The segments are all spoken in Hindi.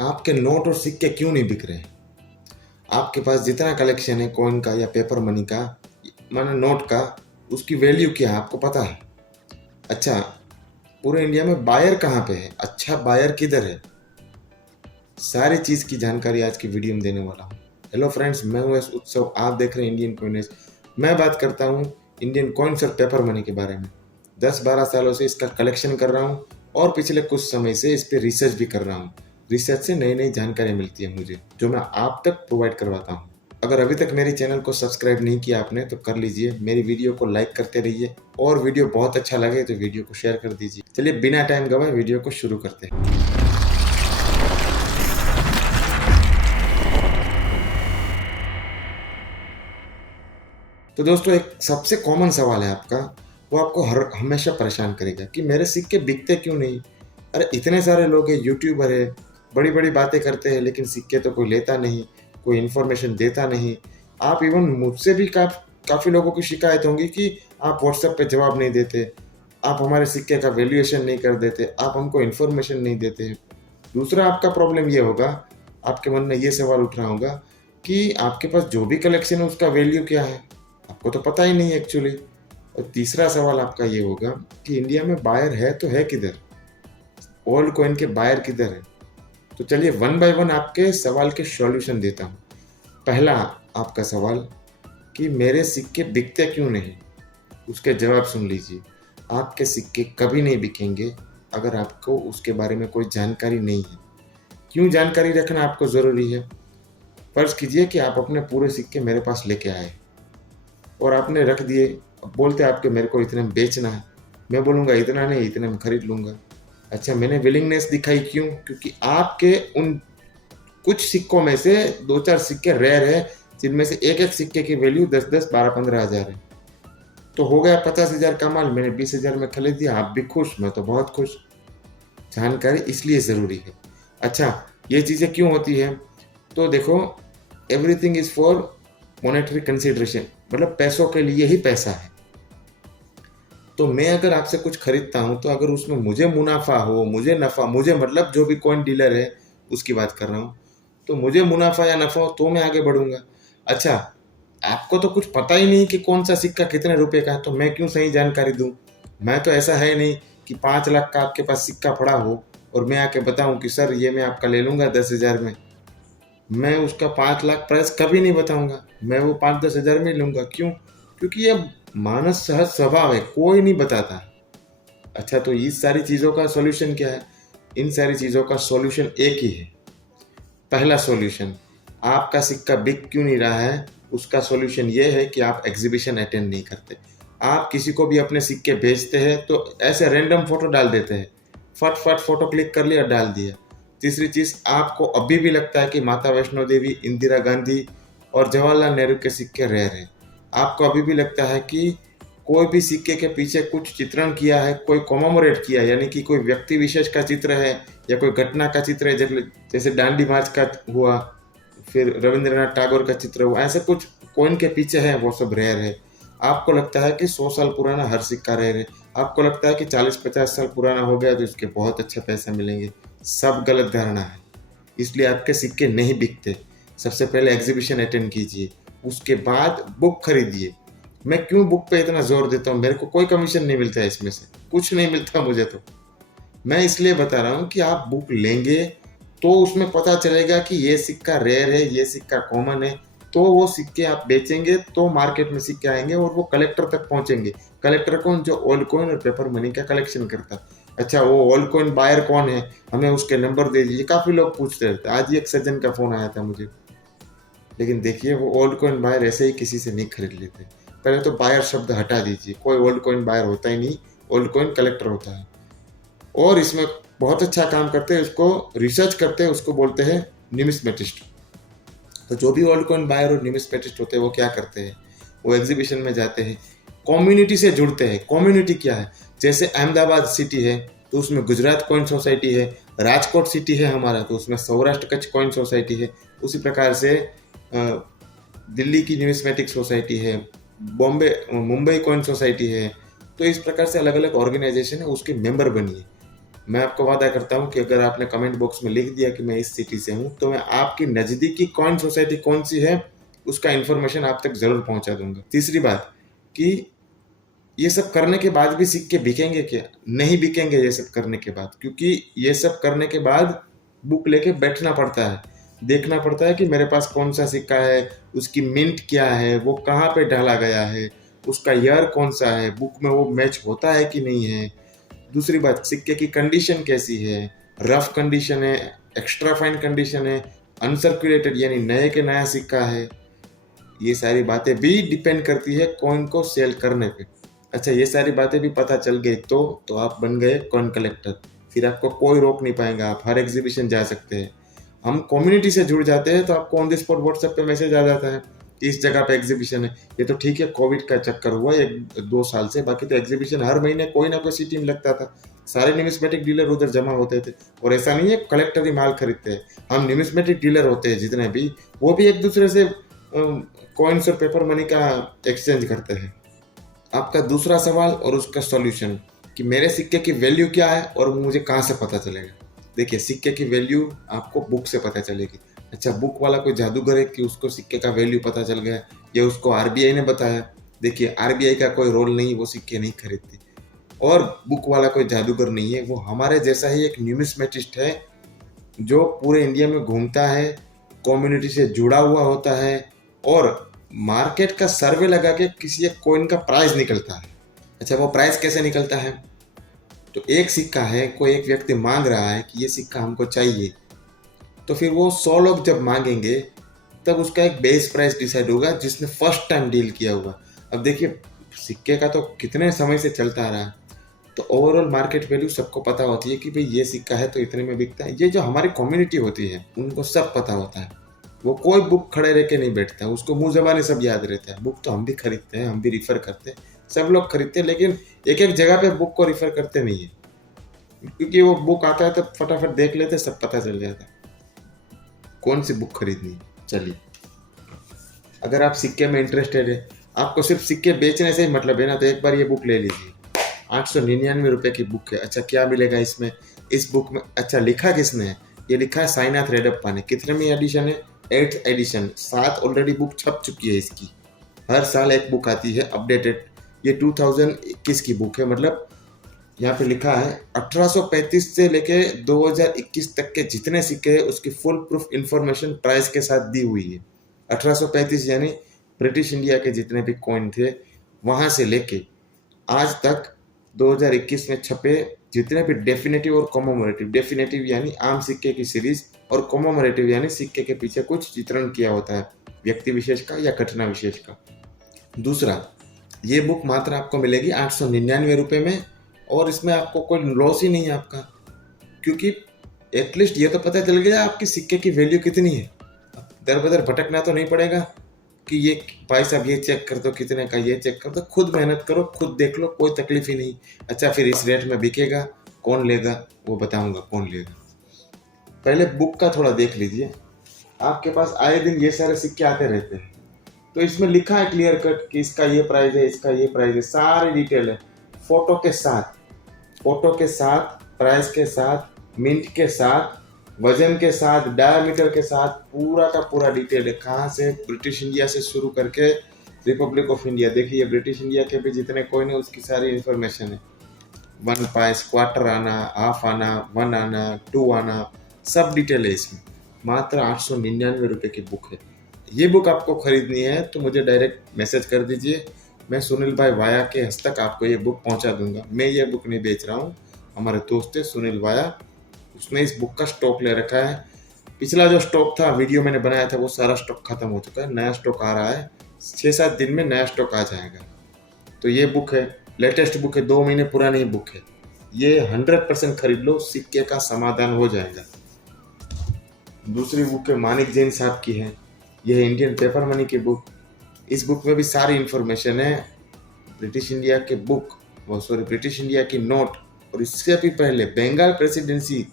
आपके नोट और सिक्के क्यों नहीं बिक रहे? आपके पास जितना कलेक्शन है कॉइन का या पेपर मनी का, माने नोट का, उसकी वैल्यू क्या है आपको पता है? अच्छा, पूरे इंडिया में बायर कहाँ पे है? अच्छा बायर किधर है? सारी चीज़ की जानकारी आज की वीडियो में देने वाला हूँ। हेलो फ्रेंड्स, मैं हूँ एस उत्सव, आप देख रहे हैं इंडियन कॉइनेज। मैं बात करता हूँ इंडियन कॉइन्स और पेपर मनी के बारे में। 10-12 सालों से इसका कलेक्शन कर रहा हूँ और पिछले कुछ समय से इस पर रिसर्च भी कर रहा हूँ। रिसर्च से नई नई जानकारी मिलती है मुझे, जो मैं आप तक प्रोवाइड करवाता हूँ। अगर अभी तक मेरे चैनल को सब्सक्राइब नहीं किया आपने तो कर लीजिए, मेरी वीडियो को लाइक करते रहिए और वीडियो बहुत अच्छा लगे तो वीडियो को शेयर कर दीजिए। चलिए बिना टाइम गवाए वीडियो को शुरू करते हैं। तो दोस्तों, एक सबसे कॉमन सवाल है आपका, वो आपको हमेशा परेशान करेगा कि मेरे सिक्के बिकते क्यों नहीं? अरे इतने सारे लोग हैं, यूट्यूबर है, बड़ी बड़ी बातें करते हैं, लेकिन सिक्के तो कोई लेता नहीं, कोई इन्फॉर्मेशन देता नहीं। आप इवन मुझसे भी काफ़ी लोगों की शिकायत होंगी कि आप व्हाट्सएप पे जवाब नहीं देते, आप हमारे सिक्के का वैल्यूएशन नहीं कर देते, आप हमको इन्फॉर्मेशन नहीं देते। दूसरा आपका प्रॉब्लम ये होगा, आपके मन में ये सवाल उठ रहा होगा कि आपके पास जो भी कलेक्शन है उसका वैल्यू क्या है? आपको तो पता ही नहीं एक्चुअली। और तीसरा सवाल आपका ये होगा कि इंडिया में बायर है तो है किधर? ओल्ड कॉइन के बायर किधर है? तो चलिए वन बाय वन आपके सवाल के सॉल्यूशन देता हूँ। पहला आपका सवाल कि मेरे सिक्के बिकते क्यों नहीं, उसके जवाब सुन लीजिए। आपके सिक्के कभी नहीं बिकेंगे अगर आपको उसके बारे में कोई जानकारी नहीं है। क्यों जानकारी रखना आपको ज़रूरी है? फर्ज कीजिए कि आप अपने पूरे सिक्के मेरे पास लेके आए और आपने रख दिए। अब बोलते आपके मेरे को इतने में बेचना है, मैं बोलूँगा इतना नहीं, इतने में खरीद लूँगा। अच्छा, मैंने विलिंगनेस दिखाई क्यों? क्योंकि आपके उन कुछ सिक्कों में से 2-4 सिक्के रेयर है, जिनमें से एक एक सिक्के की वैल्यू 10-10, 12-15 हज़ार है। तो हो गया 50,000 का माल, मैंने 20,000 में खरीद दिया। आप भी खुश, मैं तो बहुत खुश। जानकारी इसलिए ज़रूरी है। अच्छा, ये चीज़ें क्यों होती है? तो देखो, everything is for monetary consideration, मतलब पैसों के लिए ही पैसा है। तो मैं अगर आपसे कुछ खरीदता हूँ तो अगर उसमें मुझे मुनाफा हो, मुझे नफ़ा, मुझे मतलब जो भी कॉइन डीलर है उसकी बात कर रहा हूँ, तो मुझे मुनाफा या नफ़ा हो तो मैं आगे बढ़ूँगा। अच्छा, आपको तो कुछ पता ही नहीं कि कौन सा सिक्का कितने रुपए का है, तो मैं क्यों सही जानकारी दूँ? मैं तो ऐसा है नहीं कि 5 लाख का आपके पास सिक्का पड़ा हो और मैं आके बताऊँ कि सर ये मैं आपका ले लूँगा 10,000 में। मैं उसका 5 लाख प्राइस कभी नहीं बताऊँगा, मैं वो 5-10 हज़ार में लूँगा। क्यों? क्योंकि ये मानव सहज स्वभाव है, कोई नहीं बताता। अच्छा, तो इस सारी चीज़ों का सॉल्यूशन क्या है? इन सारी चीज़ों का सॉल्यूशन एक ही है। पहला सॉल्यूशन, आपका सिक्का बिक क्यों नहीं रहा है, उसका सॉल्यूशन ये है कि आप एग्जीबिशन अटेंड नहीं करते। आप किसी को भी अपने सिक्के बेचते हैं तो ऐसे रैंडम फोटो डाल देते हैं, फट फट फोटो क्लिक कर लिया, डाल दिया। तीसरी चीज़, आपको अभी भी लगता है कि माता वैष्णो देवी, इंदिरा गांधी और जवाहरलाल नेहरू के सिक्के रेयर हैं। आपको अभी भी लगता है कि कोई भी सिक्के के पीछे कुछ चित्रण किया है, कोई कॉमेमोरेट किया है, यानी कि कोई व्यक्ति विशेष का चित्र है या कोई घटना का चित्र है, जैसे दांडी मार्च का हुआ, फिर रविंद्रनाथ टैगोर का चित्र हुआ, ऐसे कुछ कॉइन के पीछे है, वो सब रेयर है। आपको लगता है कि 100 साल पुराना हर सिक्का रेयर है। आपको लगता है कि 40-50 साल पुराना हो गया तो इसके बहुत अच्छे पैसे मिलेंगे। सब गलत धारणा है, इसलिए आपके सिक्के नहीं बिकते। सबसे पहले एग्जीबिशन अटेंड कीजिए, उसके बाद बुक खरीदिए। मैं क्यों बुक पे इतना जोर देता हूँ? मेरे को कोई कमीशन नहीं मिलता है, इसमें से कुछ नहीं मिलता मुझे। तो मैं इसलिए बता रहा हूँ कि आप बुक लेंगे तो उसमें पता चलेगा कि ये सिक्का रेयर है, ये सिक्का कॉमन है। तो वो सिक्के आप बेचेंगे तो मार्केट में सिक्के आएंगे और वो कलेक्टर तक पहुंचेंगे। कलेक्टर कौन? जो ओल्ड कॉइन और पेपर मनी का कलेक्शन करता है। अच्छा, वो ओल्ड कॉइन बायर कौन है? हमें उसके नंबर दे दीजिए, काफ़ी लोग पूछते रहते हैं। आज ही एक सज्जन का फ़ोन आया था मुझे। लेकिन देखिए, वो ओल्ड कॉइन बायर ऐसे ही किसी से नहीं खरीद लेते। पहले तो बायर शब्द हटा दीजिए, कोई ओल्ड कॉइन बायर होता ही नहीं, ओल्ड कॉइन कलेक्टर होता है। और इसमें बहुत अच्छा काम करते हैं, उसको रिसर्च करते हैं, उसको बोलते हैं न्यूमिस्मेटिस्ट। तो जो भी ओल्ड कॉइन बायर और न्यूमिस्मेटिस्ट होते हैं वो क्या करते हैं? वो एग्जीबिशन में जाते हैं, कम्युनिटी से जुड़ते हैं। कम्युनिटी क्या है? जैसे अहमदाबाद सिटी है तो उसमें गुजरात कॉइन सोसाइटी है, राजकोट सिटी है हमारा तो उसमें सौराष्ट्र कच्छ कॉइन सोसाइटी है। उसी प्रकार से दिल्ली की न्यूमिस्मेटिक सोसाइटी है, मुंबई कॉइन सोसाइटी है। तो इस प्रकार से अलग अलग ऑर्गेनाइजेशन है, उसके मेंबर बनिए। मैं आपको वादा करता हूँ कि अगर आपने कमेंट बॉक्स में लिख दिया कि मैं इस सिटी से हूँ, तो मैं आपकी नज़दीकी कॉइन सोसाइटी कौन सी है उसका इन्फॉर्मेशन आप तक ज़रूर पहुँचा दूंगा। तीसरी बात कि ये सब करने के बाद भी सिक्के बिकेंगे क्या? नहीं बिकेंगे ये सब करने के बाद, क्योंकि ये सब करने के बाद बुक लेके बैठना पड़ता है, देखना पड़ता है कि मेरे पास कौन सा सिक्का है, उसकी मिंट क्या है, वो कहाँ पे डाला गया है, उसका ईयर कौन सा है, बुक में वो मैच होता है कि नहीं है। दूसरी बात, सिक्के की कंडीशन कैसी है, रफ कंडीशन है, एक्स्ट्रा फाइन कंडीशन है, अनसर्कुलेटेड यानी नए के नया सिक्का है। ये सारी बातें भी डिपेंड करती है कॉइन को सेल करने पे। अच्छा, ये सारी बातें भी पता चल गई तो आप बन गए कॉइन कलेक्टर। फिर आपको कोई रोक नहीं पाएगा, आप हर एग्जीबिशन जा सकते हैं। हम कम्युनिटी से जुड़ जाते हैं तो आपको ऑन द स्पॉट व्हाट्सएप पे मैसेज आ जाता है कि इस जगह पे एग्जीबिशन है। ये तो ठीक है, कोविड का चक्कर हुआ 1-2 साल से, बाकी तो एग्जीबिशन हर महीने कोई ना कोई सिटी में लगता था। सारे न्यूमिस्मेटिक डीलर उधर जमा होते थे। और ऐसा नहीं है कलेक्टर ही माल खरीदते हैं, हम न्यूमिस्मेटिक डीलर होते हैं जितने भी, वो भी एक दूसरे से कॉइन्स और पेपर मनी का एक्सचेंज करते हैं। आपका दूसरा सवाल और उसका सॉल्यूशन कि मेरे सिक्के की वैल्यू क्या है और मुझे कहाँ से पता चलेगा। देखिए, सिक्के की वैल्यू आपको बुक से पता चलेगी। अच्छा, बुक वाला कोई जादूगर है कि उसको सिक्के का वैल्यू पता चल गया, ये उसको आरबीआई ने बताया? देखिए, आरबीआई का कोई रोल नहीं, वो सिक्के नहीं खरीदती। और बुक वाला कोई जादूगर नहीं है, वो हमारे जैसा ही एक न्यूमिस्मेटिस्ट है जो पूरे इंडिया में घूमता है, कम्युनिटी से जुड़ा हुआ होता है और मार्केट का सर्वे लगा के किसी एक कॉइन का प्राइस निकलता है। अच्छा, वो प्राइस कैसे निकलता है? तो एक सिक्का है, कोई एक व्यक्ति मांग रहा है कि ये सिक्का हमको चाहिए, तो फिर वो 100 लोग जब मांगेंगे तब उसका एक बेस प्राइस डिसाइड होगा जिसने फर्स्ट टाइम डील किया होगा। अब देखिए, सिक्के का तो कितने समय से चलता आ रहा है, तो ओवरऑल मार्केट वैल्यू सबको पता होती है कि भाई ये सिक्का है तो इतने में बिकता है। ये जो हमारी कम्युनिटी होती है उनको सब पता होता है। वो कोई बुक खड़े रह के नहीं बैठता, उसको मुंह जबानी सब याद रहता है। बुक तो हम भी खरीदते हैं, हम भी रिफ़र करते हैं, सब लोग खरीदते हैं, लेकिन एक एक जगह पे बुक को रिफ़र करते नहीं है, क्योंकि वो बुक आता है तो फटाफट देख लेते, सब पता चल जाता है कौन सी बुक खरीदनी है। चलिए, अगर आप सिक्के में इंटरेस्टेड है, आपको सिर्फ सिक्के बेचने से ही मतलब है ना, तो एक बार ये बुक ले लीजिए। 899 रुपये की बुक है। अच्छा, क्या मिलेगा इसमें? इस बुक में अच्छा लिखा किसने है? ये लिखा है साईनाथ रेड्डप्पा ने। कितने एडिशन है? 8th addition. 7 ऑलरेडी बुक छप चुकी है इसकी। हर साल एक बुक आती है अपडेटेड। ये 2021 की बुक है, मतलब यहाँ पे लिखा है 1835 से लेके 2021 तक के जितने सिक्के हैं उसकी फुल प्रूफ इंफॉर्मेशन प्राइस के साथ दी हुई है। 1835 यानी ब्रिटिश इंडिया के जितने भी कॉइन थे वहाँ से लेके आज तक 2021 में छपे जितने भी डेफिनेटिव और कॉमोमरेटिव, डेफिनेटिव यानी आम सिक्के की सीरीज और कॉमोमरेटिव यानी सिक्के के पीछे कुछ चित्रण किया होता है व्यक्ति विशेष का या घटना विशेष का। दूसरा, ये बुक मात्र आपको मिलेगी 899 रुपये में, और इसमें आपको कोई लॉस ही नहीं है आपका, क्योंकि एटलीस्ट ये तो पता चल गया आपकी सिक्के की वैल्यू कितनी है। दर बदर भटकना तो नहीं पड़ेगा कि ये भाई साहब ये चेक कर दो कितने का, ये चेक कर दो। खुद मेहनत करो, खुद देख लो, कोई तकलीफ ही नहीं। अच्छा, फिर इस रेट में बिकेगा, कौन लेगा वो बताऊंगा कौन लेगा। पहले बुक का थोड़ा देख लीजिए। आपके पास आए दिन ये सारे सिक्के आते रहते हैं, तो इसमें लिखा है क्लियर कट कि इसका ये प्राइस है, इसका ये प्राइस है, सारी डिटेल है फोटो के साथ, फोटो के साथ, प्राइस के साथ, मिंट के साथ, वजन के साथ, डायमीटर के साथ, पूरा का पूरा डिटेल है। कहाँ से? ब्रिटिश इंडिया से शुरू करके रिपब्लिक ऑफ इंडिया। देखिए, ब्रिटिश इंडिया के भी जितने कॉइन है उसकी सारी इन्फॉर्मेशन है। 1 पैस, क्वार्टर आना, हाफ आना, 1 आना, 2 आना, सब डिटेल है इसमें। मात्र 899 रुपये की बुक है। ये बुक आपको खरीदनी है तो मुझे डायरेक्ट मैसेज कर दीजिए, मैं सुनील भाई वाया के हस्तक आपको ये बुक पहुंचा दूंगा। मैं ये बुक नहीं बेच रहा हूँ, हमारे दोस्त है सुनील वाया, उसने इस बुक का स्टॉक ले रखा है। पिछला जो स्टॉक था, वीडियो मैंने बनाया था, वो सारा स्टॉक खत्म हो चुका है, नया स्टॉक आ रहा है। 6-7 दिन में नया स्टॉक आ जाएगा। तो ये बुक है, लेटेस्ट बुक है, 2 महीने पुरानी बुक है। ये 100% खरीद लो, सिक्के का समाधान हो जाएगा। दूसरी बुक है मानिक जैन साहब की है, यह है इंडियन पेपर मनी की बुक। इस बुक में भी सारी इन्फॉर्मेशन है ब्रिटिश इंडिया के बुक, ब्रिटिश इंडिया की नोट, और इससे भी पहले बंगाल प्रेसिडेंसी,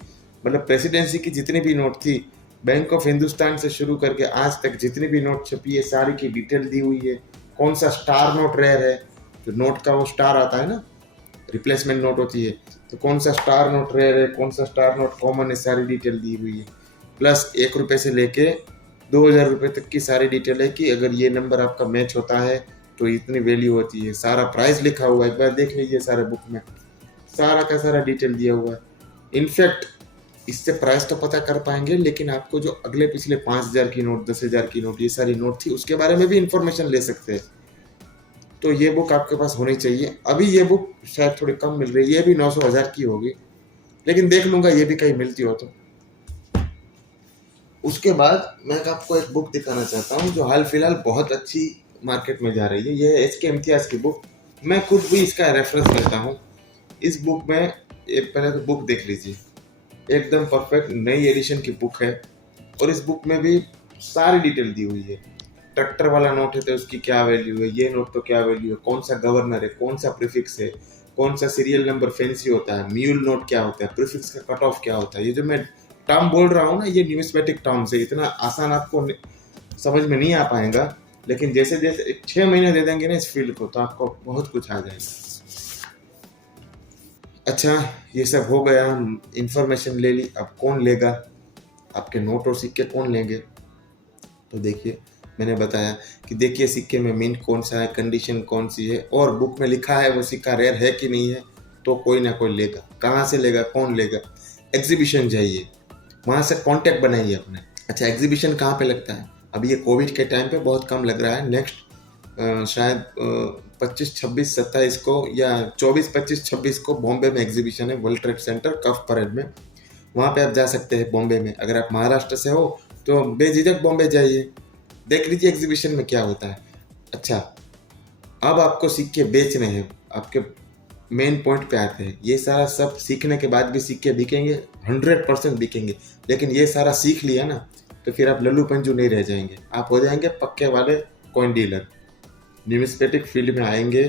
मतलब प्रेसिडेंसी की जितनी भी नोट थी, बैंक ऑफ हिंदुस्तान से शुरू करके आज तक जितनी भी नोट छपी है सारी की डिटेल दी हुई है। कौन सा स्टार नोट रेयर है, जो नोट का वो स्टार आता है ना, रिप्लेसमेंट नोट होती है, तो कौन सा स्टार नोट रेयर है, कौन सा स्टार नोट कॉमन है, सारी डिटेल दी हुई है। प्लस 1 रुपये से लेके 2,000 रुपये तक की सारी डिटेल है कि अगर ये नंबर आपका मैच होता है तो इतनी वैल्यू होती है। सारा प्राइस लिखा हुआ है, एक बार देख लीजिए सारे बुक में, सारा का सारा डिटेल दिया हुआ है। इनफैक्ट इससे प्राइस तो पता कर पाएंगे, लेकिन आपको जो अगले पिछले 5,000 की नोट, 10,000 की नोट, ये सारी नोट थी, उसके बारे में भी इंफॉर्मेशन ले सकते हैं। तो ये बुक आपके पास होनी चाहिए। अभी ये बुक शायद थोड़ी कम मिल रही है, ये भी 900-1000 की होगी, लेकिन देख लूंगा ये भी कहीं मिलती हो तो। उसके बाद मैं आपको एक बुक दिखाना चाहता हूँ जो हाल फिलहाल बहुत अच्छी मार्केट में जा रही है। ये है एच.के. इम्तियाज़ की बुक। मैं खुद भी इसका रेफरेंस लेता हूँ। इस बुक में एक पहले तो बुक देख लीजिए, एकदम परफेक्ट नई एडिशन की बुक है। और इस बुक में भी सारी डिटेल दी हुई है। ट्रैक्टर वाला नोट है तो उसकी क्या वैल्यू है, ये नोट तो क्या वैल्यू है, कौन सा गवर्नर है, कौन सा प्रीफिक्स है, कौन सा सीरियल नंबर फैंसी होता है, म्यूल नोट क्या होता है, प्रीफिक्स का कट ऑफ क्या होता है। ये जो मैं टर्म बोल रहा हूँ ना, ये न्यूमेटिक टर्म्स है, इतना आसान आपको समझ में नहीं आ पाएगा, लेकिन जैसे जैसे 6 महीने दे देंगे ना इस फील्ड को तो आपको बहुत कुछ आ जाएगा। अच्छा, ये सब हो गया, इंफॉर्मेशन ले ली। अब कौन लेगा आपके नोट और सिक्के, कौन लेंगे? तो देखिए, मैंने बताया कि देखिए सिक्के में मिंट कौन सा है, कंडीशन कौन सी है, और बुक में लिखा है वो सिक्का रेयर है कि नहीं है, तो कोई ना कोई लेगा। कहाँ से लेगा, कौन लेगा? एग्जीबिशन जाइए, वहाँ से कांटेक्ट बनाइए अपने। अच्छा, एग्जीबिशन कहाँ पे लगता है? अभी ये कोविड के टाइम पे बहुत कम लग रहा है। नेक्स्ट शायद 25, 26, 27 को या 24, 25, 26 को बॉम्बे में एग्जीबिशन है, वर्ल्ड ट्रेड सेंटर कफ परेड में। वहाँ पे आप जा सकते हैं बॉम्बे में। अगर आप महाराष्ट्र से हो तो बेझिझक बॉम्बे जाइए, देख लीजिए एग्जीबिशन में क्या होता है। अच्छा, अब आपको सिक्के बेचने हैं, आपके मेन पॉइंट पे आते हैं। ये सारा सब सीखने के बाद भी सिक्के बिकेंगे, 100% बिकेंगे। लेकिन ये सारा सीख लिया ना तो फिर आप लल्लू पंजू नहीं रह जाएंगे, आप हो जाएंगे पक्के वाले कॉइन डीलर। न्यूमिस्मेटिक फील्ड में आएंगे,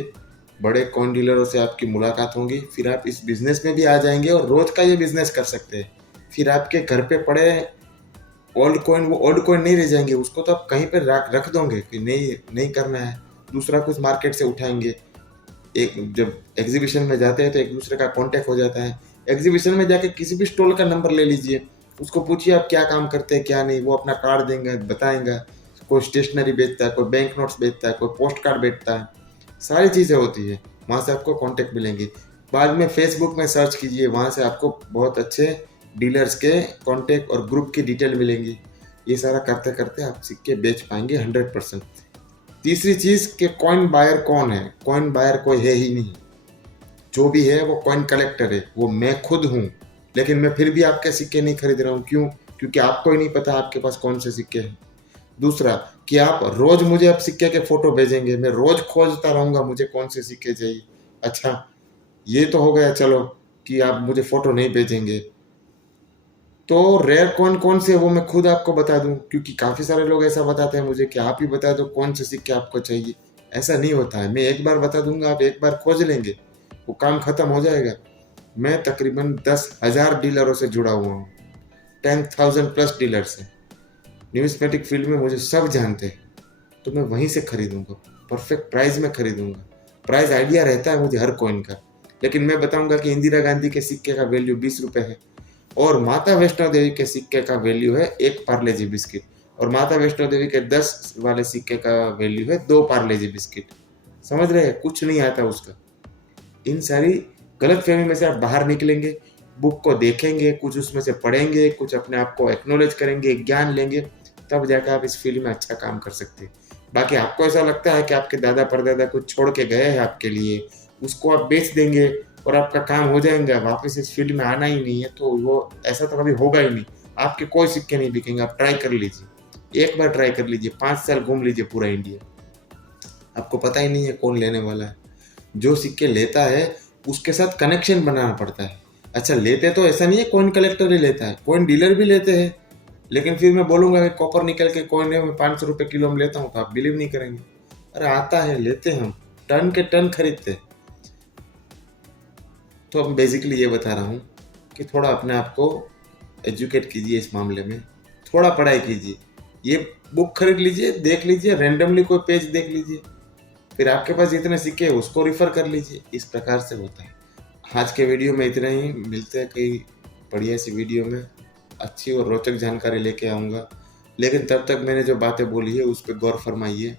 बड़े कॉइन डीलरों से आपकी मुलाकात होगी, फिर आप इस बिजनेस में भी आ जाएंगे और रोज का ये बिजनेस कर सकते हैं। फिर आपके घर पे पड़े ओल्ड कॉइन, वो ओल्ड कॉइन नहीं रह जाएंगे, उसको तो आप कहीं पर रख दोगे कि नहीं करना है, दूसरा कुछ मार्केट से उठाएंगे। एक जब एग्जीबिशन में जाते हैं तो एक दूसरे का कांटेक्ट हो जाता है। एग्जीबिशन में जाके किसी भी स्टॉल का नंबर ले लीजिए, उसको पूछिए आप क्या काम करते हैं क्या नहीं, वो अपना कार्ड देंगे, बताएंगा। कोई स्टेशनरी बेचता है, कोई बैंक नोट्स बेचता है, कोई पोस्ट कार्ड बेचता है, सारी चीज़ें होती है, वहाँ से आपको कांटेक्ट मिलेंगी। बाद में फेसबुक में सर्च कीजिए, वहाँ से आपको बहुत अच्छे डीलर्स के कांटेक्ट और ग्रुप की डिटेल मिलेंगी। ये सारा करते करते आप सिक्के बेच पाएंगे 100%। तीसरी चीज़ कि कॉइन बायर कौन है? कॉइन बायर कोई है ही नहीं, जो भी है वो कॉइन कलेक्टर है, वो मैं खुद हूँ। लेकिन मैं फिर भी आपके सिक्के नहीं खरीद रहा हूँ, क्यों? क्योंकि आपको ही नहीं पता आपके पास कौन से सिक्के हैं। दूसरा कि आप रोज मुझे अब सिक्के के फोटो भेजेंगे, मैं रोज खोजता रहूंगा मुझे कौन से सिक्के चाहिए। अच्छा, ये तो हो गया चलो कि आप मुझे फोटो नहीं भेजेंगे, तो रेयर कौन कौन से वो मैं खुद आपको बता दूं, क्योंकि काफ़ी सारे लोग ऐसा बताते हैं मुझे कि आप ही बता दो कौन से सिक्के आपको चाहिए। ऐसा नहीं होता है, मैं एक बार बता दूंगा, आप एक बार खोज लेंगे, वो काम खत्म हो जाएगा। मैं तकरीबन 10,000 डीलरों से जुड़ा हुआ हूँ, 10,000 प्लस डीलर से। न्यूमिस्मेटिक फील्ड में मुझे सब जानते हैं, तो मैं वहीं से खरीदूंगा, परफेक्ट प्राइस में खरीदूंगा। प्राइस आइडिया रहता है मुझे हर कॉइन का, लेकिन मैं बताऊंगा कि इंदिरा गांधी के सिक्के का वैल्यू 20 रुपये है, और माता वैष्णो देवी के सिक्के का वैल्यू है 1 पार्ले जी बिस्किट, और माता वैष्णो देवी के 10 वाले सिक्के का वैल्यू है 2 पार्ले जी बिस्किट। समझ रहे हैं? कुछ नहीं आता उसका। इन सारी गलत फहमी में से आप बाहर निकलेंगे, बुक को देखेंगे, कुछ उसमें से पढ़ेंगे, कुछ अपने आप को एक्नोलेज करेंगे, ज्ञान लेंगे, तब जाकर आप इस फील्ड में अच्छा काम कर सकते हैं। बाकी आपको ऐसा लगता है कि आपके दादा परदादा कुछ छोड़ के गए हैं आपके लिए, उसको आप बेच देंगे और आपका काम हो जाएगा, वापस इस फील्ड में आना ही नहीं है, तो वो ऐसा तो कभी होगा ही नहीं। आपके कोई सिक्के नहीं बिकेंगे। आप ट्राई कर लीजिए, एक बार ट्राई कर लीजिए, 5 साल घूम लीजिए पूरा इंडिया, आपको पता ही नहीं है कौन लेने वाला है। जो सिक्के लेता है उसके साथ कनेक्शन बनाना पड़ता है। अच्छा, लेते तो ऐसा नहीं है कॉइन कलेक्टर ही लेता है, कॉइन डीलर भी लेते हैं, लेकिन फिर मैं बोलूँगा कि कॉपर निकल के कॉइन है, मैं 500 रुपये किलो में लेता हूँ, तो आप बिलीव नहीं करेंगे। अरे आता है, लेते हैं हम, टन के टन खरीदते हैं। तो अब बेसिकली ये बता रहा हूँ कि थोड़ा अपने आप को एजुकेट कीजिए इस मामले में, थोड़ा पढ़ाई कीजिए, ये बुक खरीद लीजिए, देख लीजिए, रैंडमली कोई पेज देख लीजिए, फिर आपके पास जितने सिक्के हैं उसको रिफ़र कर लीजिए। इस प्रकार से होता है। आज के वीडियो में इतना ही, मिलते हैं कई बढ़िया सी वीडियो में, अच्छी और रोचक जानकारी लेके आऊँगा। लेकिन तब तक मैंने जो बातें बोली है उस पे गौर फरमाइए।